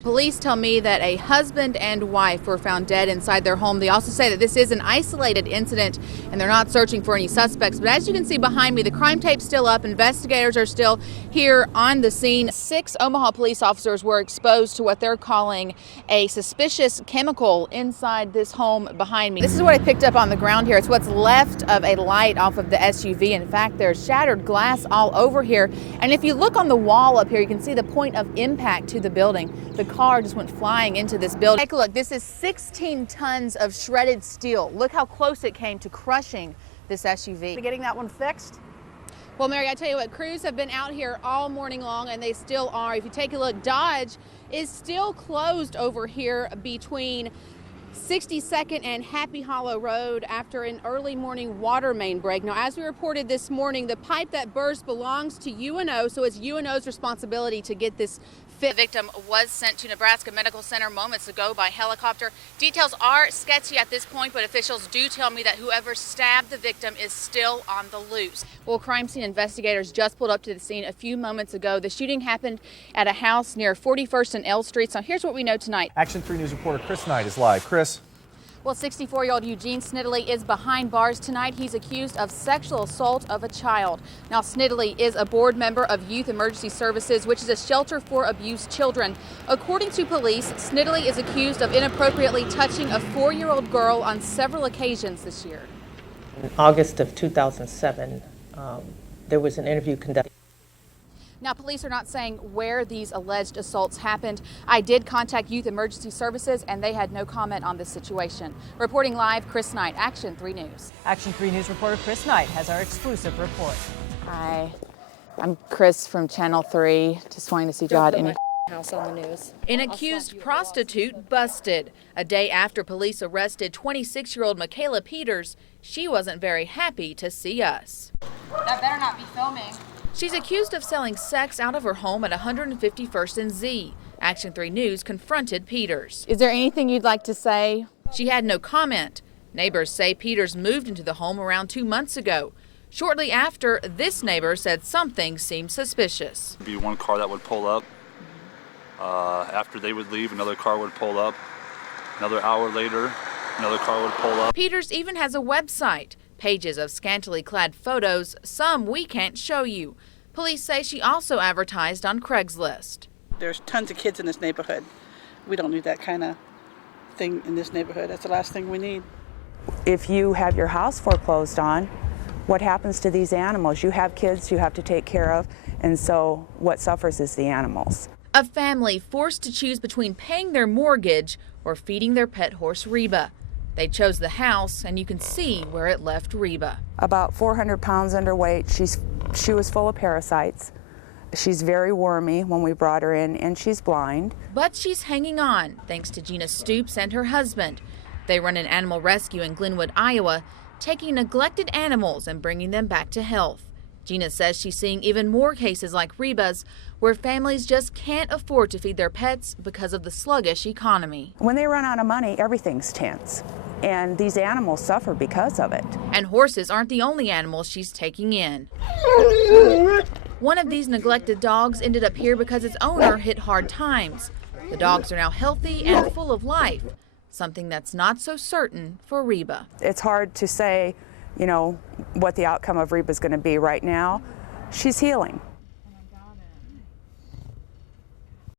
Police tell me that a husband and wife were found dead inside their home. They also say that this is an isolated incident and they're not searching for any suspects. But as you can see behind me, the crime tape's still up. Investigators are still here on the scene. 6 Omaha police officers were exposed to what they're calling a suspicious chemical inside this home behind me. This is what I picked up on the ground here. It's what's left of a light off of the SUV. In fact, there's shattered glass all over here. And if you look on the wall up here, you can see the point of impact to the building. The car just went flying into this building. Take a look. This is 16 tons of shredded steel. Look how close it came to crushing this SUV. Getting that one fixed? Well, Mary, I tell you what, crews have been out here all morning long, and they still are. If you take a look, Dodge is still closed over here between 62nd and Happy Hollow Road after an early morning water main break. Now, as we reported this morning, the pipe that burst belongs to UNO, so it's UNO's responsibility to get this fixed. The victim was sent to Nebraska Medical Center moments ago by helicopter. Details are sketchy at this point, but officials do tell me that whoever stabbed the victim is still on the loose. Well, crime scene investigators just pulled up to the scene a few moments ago. The shooting happened at a house near 41st and L Street. So here's what we know tonight. Action 3 News reporter Chris Knight is live. Chris. Well, 64-year-old Eugene Snittley is behind bars tonight. He's accused of sexual assault of a child. Now, Snittley is a board member of Youth Emergency Services, which is a shelter for abused children. According to police, Snittley is accused of inappropriately touching a 4-year-old girl on several occasions this year. In August of 2007, there was an interview conducted. Now, police are not saying where these alleged assaults happened. I did contact Youth Emergency Services, and they had no comment on this situation. Reporting live, Chris Knight, Action 3 News. Action 3 News reporter Chris Knight has our exclusive report. Hi, I'm Chris from Channel 3. Just wanting to see Jod any house on the news. An accused prostitute busted. A day after police arrested 26-year-old Michaela Peters, she wasn't very happy to see us. That better not be filming. She's accused of selling sex out of her home at 151st and Z. Action 3 News confronted Peters. Is there anything you'd like to say? She had no comment. Neighbors say Peters moved into the home around 2 months ago. Shortly after, this neighbor said something seemed suspicious. Be one car that would pull up. After they would leave, another car would pull up. Another hour later, another car would pull up. Peters even has a website. Pages of scantily clad photos, some we can't show you. Police say she also advertised on Craigslist. There's tons of kids in this neighborhood. We don't need that kind of thing in this neighborhood. That's the last thing we need. If you have your house foreclosed on, what happens to these animals? You have kids you have to take care of, and so what suffers is the animals. A family forced to choose between paying their mortgage or feeding their pet horse Reba. They chose the house, and you can see where it left Reba. About 400 pounds underweight. She was full of parasites. She's very wormy when we brought her in, and she's blind. But she's hanging on, thanks to Gina Stoops and her husband. They run an animal rescue in Glenwood, Iowa, taking neglected animals and bringing them back to health. Gina says she's seeing even more cases like Reba's, where families just can't afford to feed their pets because of the sluggish economy. When they run out of money, everything's tense, and these animals suffer because of it. And horses aren't the only animals she's taking in. One of these neglected dogs ended up here because its owner hit hard times. The dogs are now healthy and full of life, something that's not so certain for Reba. It's hard to say, what the outcome of Reba's going to be right now. She's healing.